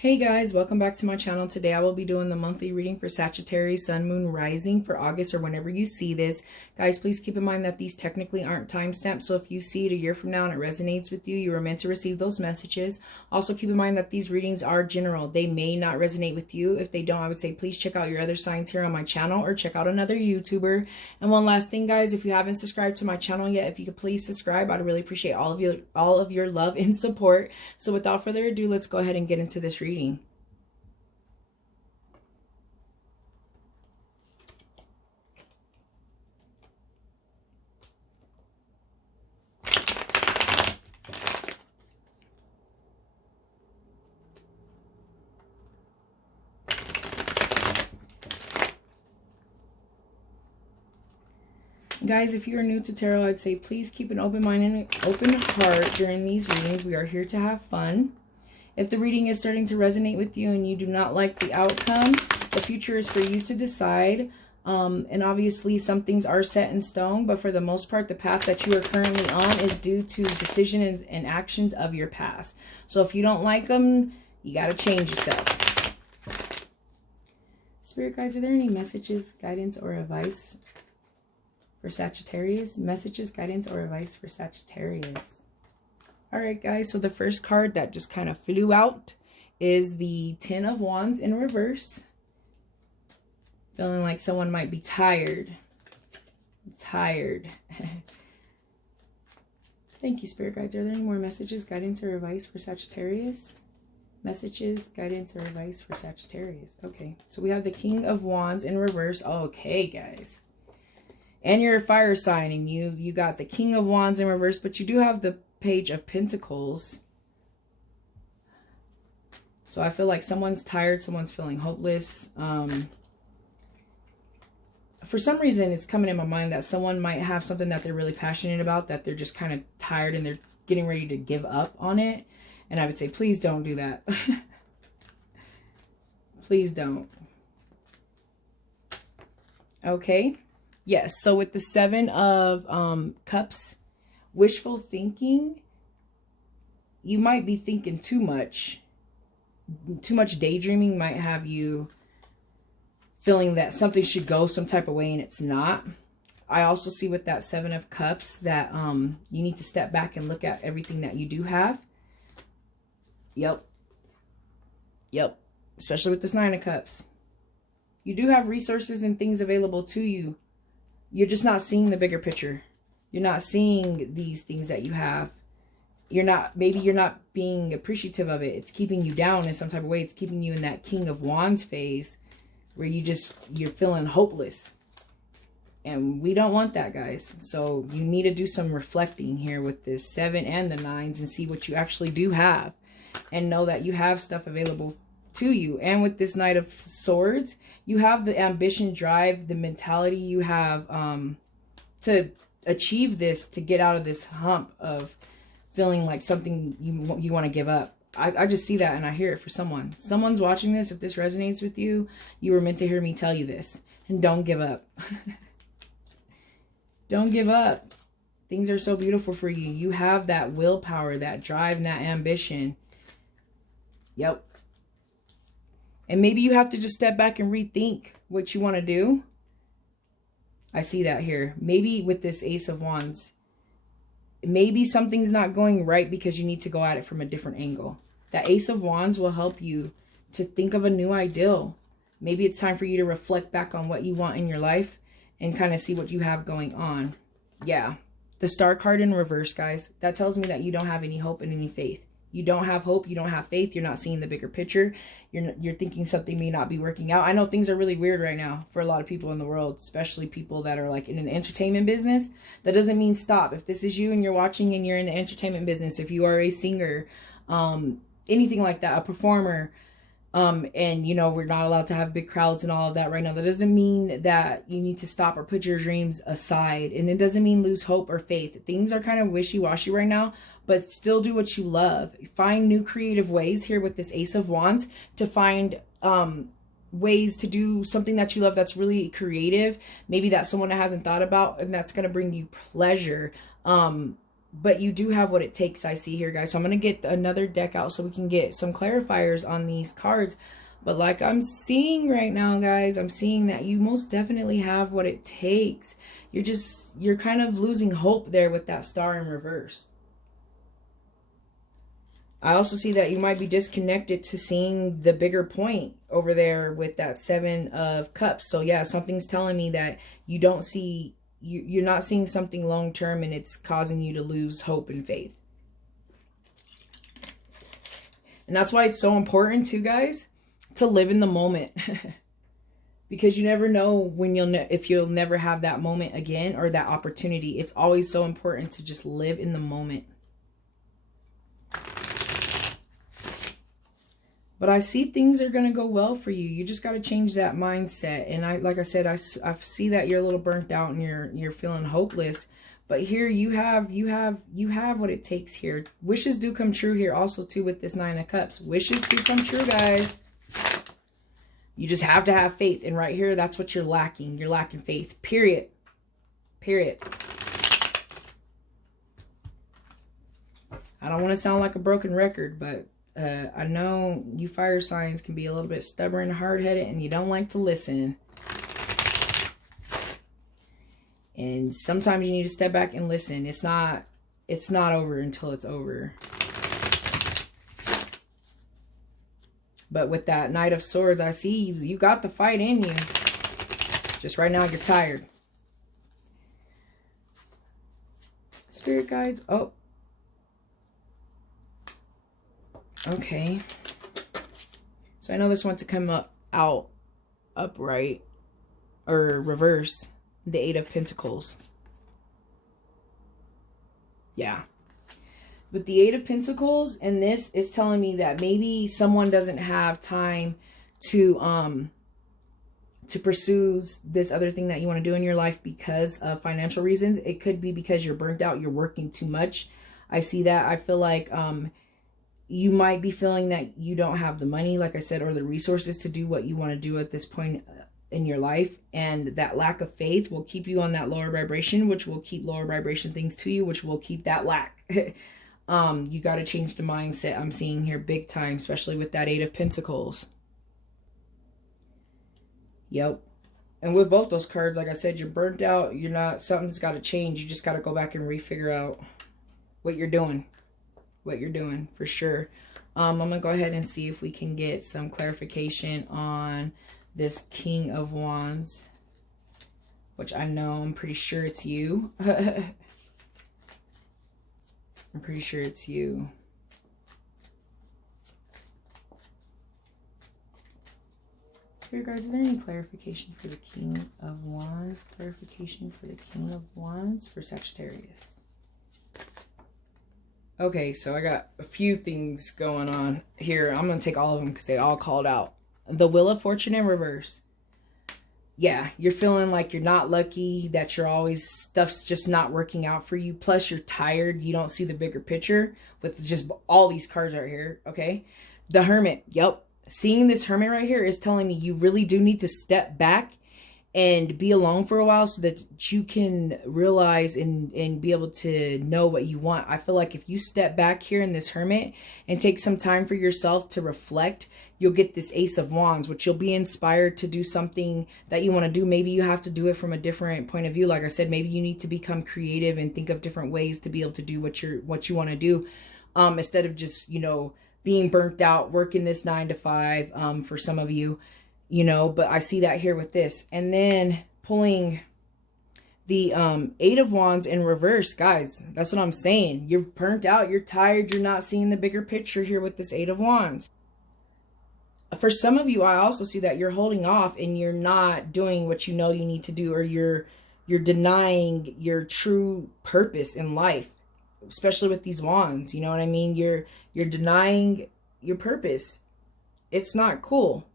Hey guys, welcome back to my channel. Today I will be doing the monthly reading for Sagittarius, Sun, Moon, Rising for August or whenever you see this. Guys, please keep in mind that these technically aren't timestamped, so if you see it a year from now and it resonates with you, you were meant to receive those messages. Also keep in mind that these readings are general. They may not resonate with you. If they don't, I would say please check out your other signs here on my channel or check out another YouTuber. And one last thing, guys, if you haven't subscribed to my channel yet, if you could please subscribe, I'd really appreciate all of your love and support. So without further ado, let's go ahead and get into this reading. Guys, if you are new to tarot, I'd say please keep an open mind and an open heart during these readings. We are here to have fun. If the reading is starting to resonate with you and you do not like the outcome, the future is for you to decide. And obviously some things are set in stone, but for the most part, the path that you are currently on is due to decisions and actions of your past. So if you don't like them, you got to change yourself. Spirit guides, are there any messages, guidance, or advice for Sagittarius? Messages, guidance, or advice for Sagittarius. All right, guys. So the first card that just kind of flew out is the Ten of Wands in reverse. Feeling like someone might be tired. Tired. Thank you, Spirit guides. Are there any more messages, guidance, or advice for Sagittarius? Messages, guidance, or advice for Sagittarius. Okay. So we have the King of Wands in reverse. Okay, guys. And you're a fire sign, and you got the King of Wands in reverse, but you do have the Page of Pentacles. So I feel like someone's tired, someone's feeling hopeless. For some reason, it's coming in my mind that someone might have something that they're really passionate about, that they're just kind of tired and they're getting ready to give up on it. And I would say, please don't do that. Please don't. Okay. Yes, so with the Seven of Cups, wishful thinking, you might be thinking too much. Too much daydreaming might have you feeling that something should go some type of way and it's not. I also see with that Seven of Cups that you need to step back and look at everything that you do have. Yep. Yep. Especially with this Nine of Cups. You do have resources and things available to you. You're just not seeing the bigger picture. You're not seeing these things that you have. Maybe you're not being appreciative of it. It's keeping you down in some type of way. It's keeping you in that King of Wands phase where you're feeling hopeless. And we don't want that, guys. So you need to do some reflecting here with this 7 and the 9s and see what you actually do have. And know that you have stuff available to you. And with this Knight of Swords, you have the ambition, drive, the mentality you have to achieve this, to get out of this hump of feeling like something you want to give up. I just see that and I hear it for someone. Someone's watching this. If this resonates with you, you were meant to hear me tell you this. And don't give up. Don't give up. Things are so beautiful for you. You have that willpower, that drive, and that ambition. Yep. And maybe you have to just step back and rethink what you want to do. I see that here. Maybe with this Ace of Wands, maybe something's not going right because you need to go at it from a different angle. That Ace of Wands will help you to think of a new ideal. Maybe it's time for you to reflect back on what you want in your life and kind of see what you have going on. Yeah. The Star card in reverse, guys. That tells me that you don't have any hope and any faith. You don't have hope. You don't have faith. You're not seeing the bigger picture. You're thinking something may not be working out. I know things are really weird right now for a lot of people in the world, especially people that are like in an entertainment business. That doesn't mean stop. If this is you and you're watching and you're in the entertainment business, if you are a singer, anything like that, a performer, and you know, we're not allowed to have big crowds and all of that right now. That doesn't mean that you need to stop or put your dreams aside. And it doesn't mean lose hope or faith. Things are kind of wishy-washy right now, but still do what you love. Find new creative ways here with this Ace of Wands to find ways to do something that you love that's really creative. Maybe that's someone that hasn't thought about and that's going to bring you pleasure. but you do have what it takes, I see here, guys. So I'm going to get another deck out so we can get some clarifiers on these cards. But like I'm seeing right now, guys, I'm seeing that you most definitely have what it takes. You're kind of losing hope there with that star in reverse. I also see that you might be disconnected to seeing the bigger point over there with that 7 of Cups. So yeah, something's telling me that you don't see, you're not seeing something long term, and it's causing you to lose hope and faith. And that's why it's so important too, guys, to live in the moment. Because you never know when if you'll never have that moment again or that opportunity. It's always so important to just live in the moment. But I see things are going to go well for you. You just got to change that mindset. And like I said, I see that you're a little burnt out and you're feeling hopeless. But here you have what it takes here. Wishes do come true here also too with this 9 of Cups. Wishes do come true, guys. You just have to have faith. And right here, that's what you're lacking. You're lacking faith. Period. Period. I don't want to sound like a broken record, but I know you fire signs can be a little bit stubborn, hard-headed, and you don't like to listen. And sometimes you need to step back and listen. It's not over until it's over. But with that Knight of Swords, I see you got the fight in you. Just right now, you're tired. Spirit guides. Oh. Okay. So I know this wants to come out upright or reverse. The 8 of Pentacles. Yeah. With the 8 of Pentacles, and this is telling me that maybe someone doesn't have time to pursue this other thing that you want to do in your life because of financial reasons. It could be because you're burnt out, you're working too much. I see that. I feel like you might be feeling that you don't have the money, like I said, or the resources to do what you want to do at this point in your life. And that lack of faith will keep you on that lower vibration, which will keep lower vibration things to you, which will keep that lack. You got to change the mindset. I'm seeing here big time, especially with that 8 of Pentacles. Yep. And with both those cards, like I said, you're burnt out. You're not, something's got to change. You just got to go back and refigure out what you're doing. What you're doing for sure. I'm going to go ahead and see if we can get some clarification on this King of Wands, which I know, I'm pretty sure it's you. I'm pretty sure it's you. Spirit guides, is there any clarification for the King of Wands? Clarification for the King of Wands for Sagittarius. Okay, so I got a few things going on here. I'm going to take all of them because they all called out. The Wheel of Fortune in reverse. Yeah, you're feeling like you're not lucky, that you're always, stuff's just not working out for you. Plus, you're tired. You don't see the bigger picture with just all these cards right here, okay? The Hermit, yep. Seeing this Hermit right here is telling me you really do need to step back and be alone for a while so that you can realize and be able to know what you want. I feel like if you step back here in this Hermit and take some time for yourself to reflect, you'll get this Ace of Wands, which you'll be inspired to do something that you want to do. Maybe you have to do it from a different point of view. Like I said, maybe you need to become creative and think of different ways to be able to do what you want to do, instead of just, you know, being burnt out, working this 9 to 5, for some of you, you know. But I see that here with this. And then pulling the 8 of Wands in reverse, guys, that's what I'm saying. You're burnt out, you're tired, you're not seeing the bigger picture here with this 8 of Wands. For some of you, I also see that you're holding off and you're not doing what you know you need to do, or you're denying your true purpose in life, especially with these wands. You know what I mean? You're denying your purpose. It's not cool.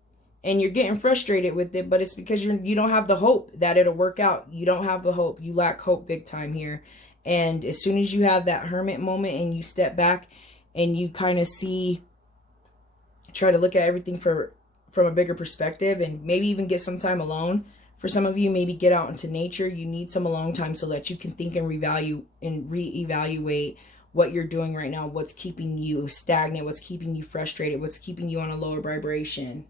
And you're getting frustrated with it, but it's because you don't have the hope that it'll work out. You don't have the hope. You lack hope big time here. And as soon as you have that Hermit moment and you step back and you kind of try to look at everything from a bigger perspective, and maybe even get some time alone For some of you, maybe get out into nature. You need some alone time so that you can think and reevaluate what you're doing right now, what's keeping you stagnant, what's keeping you frustrated, what's keeping you on a lower vibration.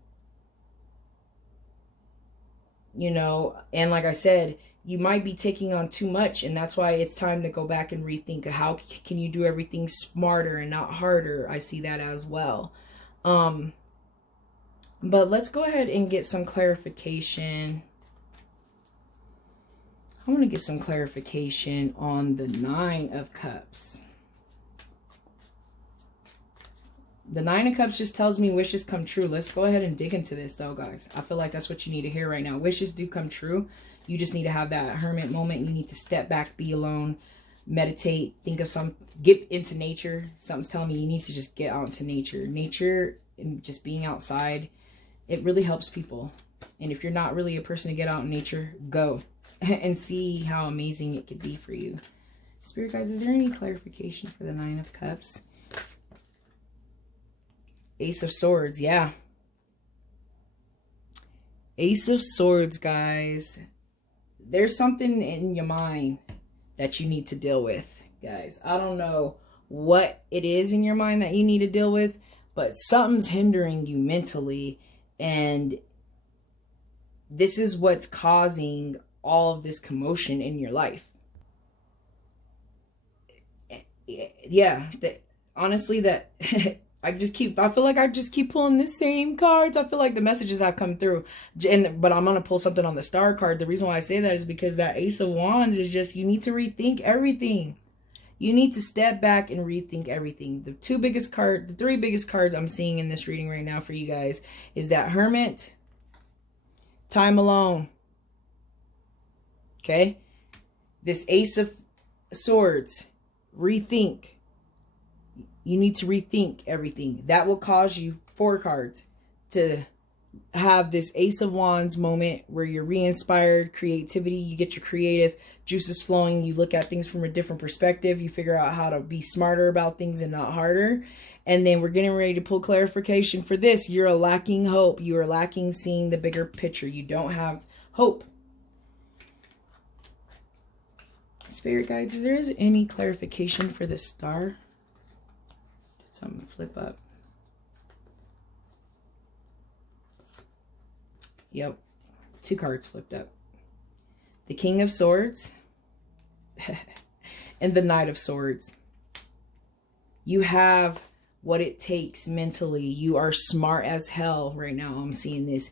You know, and like I said, you might be taking on too much, and that's why it's time to go back and rethink how can you do everything smarter and not harder. I see that as well. But let's go ahead and get some clarification. I want to get some clarification on the 9 of Cups. The 9 of Cups just tells me wishes come true. Let's go ahead and dig into this though, guys. I feel like that's what you need to hear right now. Wishes do come true. You just need to have that hermit moment. You need to step back, be alone, meditate, think of get into nature. Something's telling me you need to just get out into nature. Nature and just being outside, it really helps people. And if you're not really a person to get out in nature, go and see how amazing it could be for you. Spirit guides, is there any clarification for the 9 of Cups? Ace of Swords, yeah. Ace of Swords, guys. There's something in your mind that you need to deal with, guys. I don't know what it is in your mind that you need to deal with, but something's hindering you mentally, and this is what's causing all of this commotion in your life. Yeah, honestly, I feel like I just keep pulling the same cards. I feel like the messages have come through. But I'm going to pull something on the Star card. The reason why I say that is because that Ace of Wands is just, you need to rethink everything. You need to step back and rethink everything. The 3 biggest cards I'm seeing in this reading right now for you guys is that Hermit, time alone. Okay? This Ace of Swords, rethink. You need to rethink everything. That will cause you, 4 cards, to have this Ace of Wands moment where you're re-inspired, creativity, you get your creative juices flowing, you look at things from a different perspective, you figure out how to be smarter about things and not harder. And then we're getting ready to pull clarification for this. You're lacking hope. You are lacking seeing the bigger picture. You don't have hope. Spirit guides, is there any clarification for the Star? Did something flip up? Yep. 2 cards flipped up. The King of Swords and the Knight of Swords. You have what it takes mentally. You are smart as hell right now. I'm seeing this.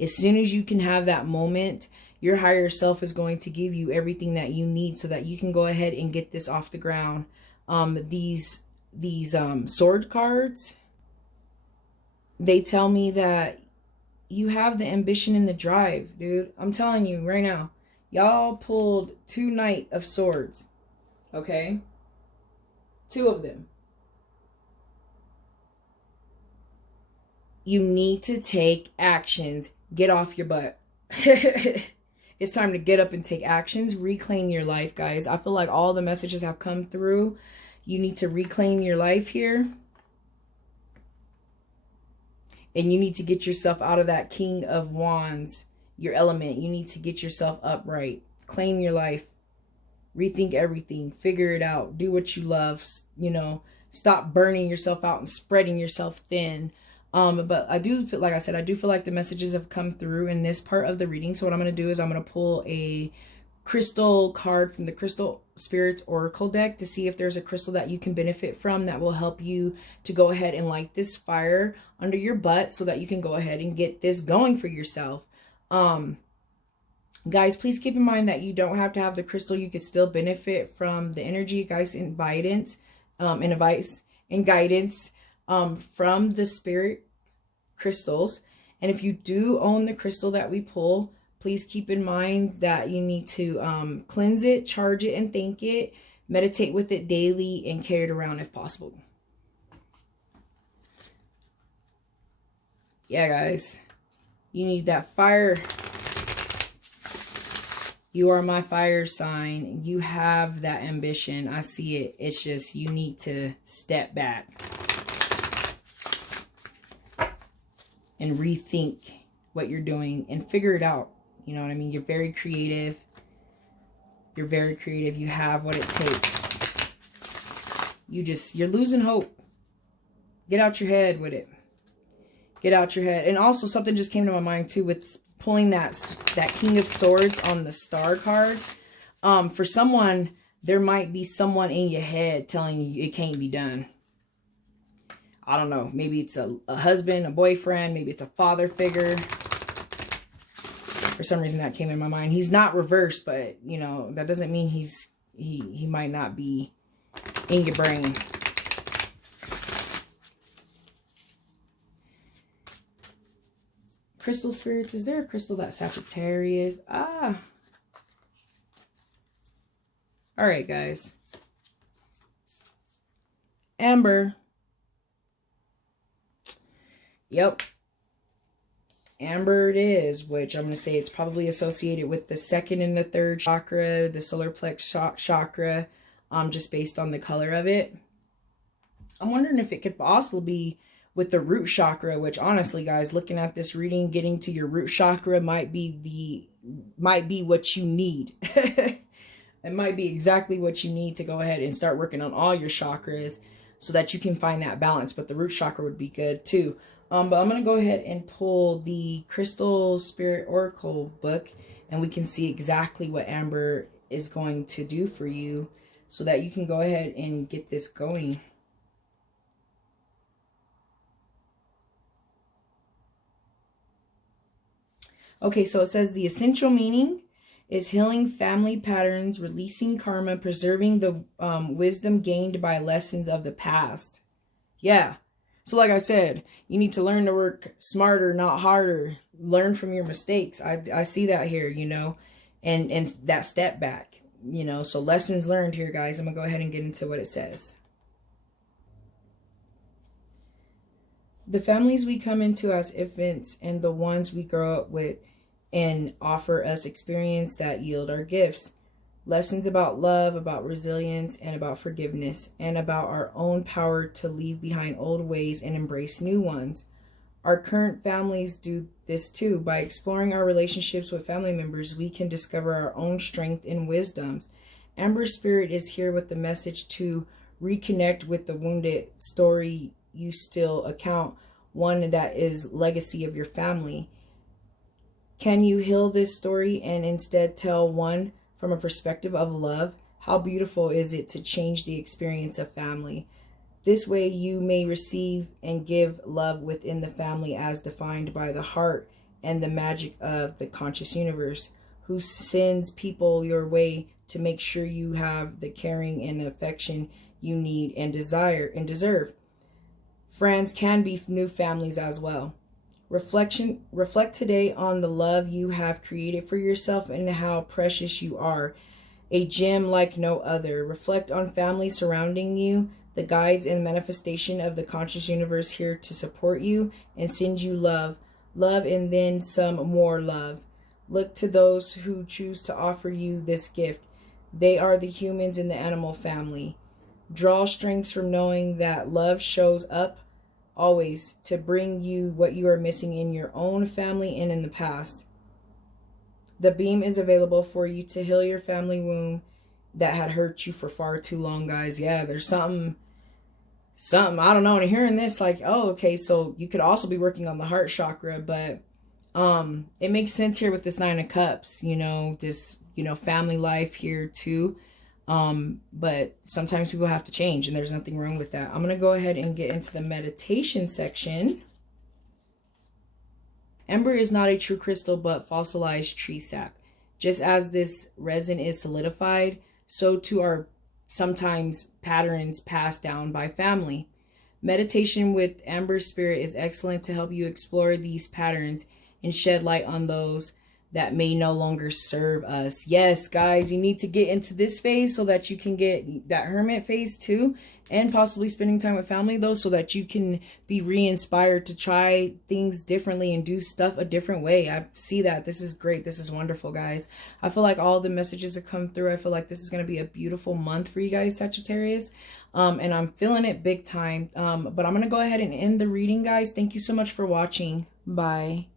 As soon as you can have that moment, your higher self is going to give you everything that you need so that you can go ahead and get this off the ground. These sword cards, they tell me that you have the ambition and the drive, dude. I'm telling you right now, y'all pulled 2 Knight of Swords, okay? 2 of them. You need to take actions. Get off your butt. It's time to get up and take actions. Reclaim your life, guys. I feel like all the messages have come through. You need to reclaim your life here. And you need to get yourself out of that King of Wands, your element. You need to get yourself upright. Claim your life. Rethink everything. Figure it out. Do what you love. You know, stop burning yourself out and spreading yourself thin. But I do feel, like I said, I do feel like the messages have come through in this part of the reading. So what I'm going to do is I'm going to pull a crystal card from the Crystal Spirits Oracle deck to see if there's a crystal that you can benefit from that will help you to go ahead and light this fire under your butt so that you can go ahead and get this going for yourself. Guys, please keep in mind that you don't have to have the crystal. You could still benefit from the energy, guys, and guidance, from the spirit crystals. And if you do own the crystal that we pull, please keep in mind that you need to cleanse it, charge it, and thank it. Meditate with it daily and carry it around if possible. Yeah, guys. You need that fire. You are my fire sign. You have that ambition. I see it. It's just you need to step back and rethink what you're doing and figure it out. You know what I mean? You're very creative. You're very creative. You have what it takes. You're losing hope. Get out your head with it. Get out your head. And also something just came to my mind too with pulling that King of Swords on the Star card. For someone, there might be someone in your head telling you it can't be done. I don't know. Maybe it's a husband, a boyfriend. Maybe it's a father figure. For some reason that came in my mind. He's not reversed, but you know, that doesn't mean he might not be in your brain. Crystal spirits, is there a crystal that Sagittarius? All right, guys. Amber. Yep. Amber it is, which I'm going to say it's probably associated with the second and the third chakra, the solar plex chakra, just based on the color of it. I'm wondering if it could also be with the root chakra, which honestly, guys, looking at this reading, getting to your root chakra might be what you need. It might be exactly what you need to go ahead and start working on all your chakras so that you can find that balance. But the root chakra would be good too. But I'm going to go ahead and pull the Crystal Spirit Oracle book, and we can see exactly what Amber is going to do for you so that you can go ahead and get this going. Okay, so it says the essential meaning is healing family patterns, releasing karma, preserving the wisdom gained by lessons of the past. Yeah. So like I said, you need to learn to work smarter, not harder. Learn from your mistakes. I see that here, you know, and that step back, you know. So lessons learned here, guys. I'm going to go ahead and get into what it says. The families we come into as infants and the ones we grow up with and offer us experience that yield our gifts. Lessons about love, about resilience, and about forgiveness, and about our own power to leave behind old ways and embrace new ones. Our current families do this too. By exploring our relationships with family members, we can discover our own strength and wisdoms. Amber Spirit is here with the message to reconnect with the wounded story you still account, one that is legacy of your family. Can you heal this story and instead tell one from a perspective of love? How beautiful is it to change the experience of family? This way you may receive and give love within the family as defined by the heart and the magic of the conscious universe, who sends people your way to make sure you have the caring and affection you need and desire and deserve. Friends can be new families as well. Reflect today on the love you have created for yourself and how precious you are, a gem like no other. Reflect on family surrounding you, the guides and manifestation of the conscious universe here to support you and send you love, and then some more love. Look to those who choose to offer you this gift. They are the humans in the animal family. Draw strength from knowing that love shows up always to bring you what you are missing in your own family and in the past. The beam is available for you to heal your family wound that had hurt you for far too long, guys. Yeah, there's something, I don't know, and hearing this, like, oh, okay, so you could also be working on the heart chakra, but it makes sense here with this Nine of Cups, you know, this, you know, family life here too. But sometimes people have to change, and there's nothing wrong with that. I'm going to go ahead and get into the meditation section. Ember is not a true crystal, but fossilized tree sap. Just as this resin is solidified, so too are sometimes patterns passed down by family. Meditation with Amber Spirit is excellent to help you explore these patterns and shed light on those that may no longer serve us. Yes, guys, you need to get into this phase so that you can get that hermit phase too, and possibly spending time with family though, so that you can be re-inspired to try things differently and do stuff a different way. I see that. This is great. This is wonderful, guys. I feel like all the messages have come through. I feel like this is going to be a beautiful month for you guys, Sagittarius. And I'm feeling it big time. But I'm going to go ahead and end the reading, guys. Thank you so much for watching. Bye.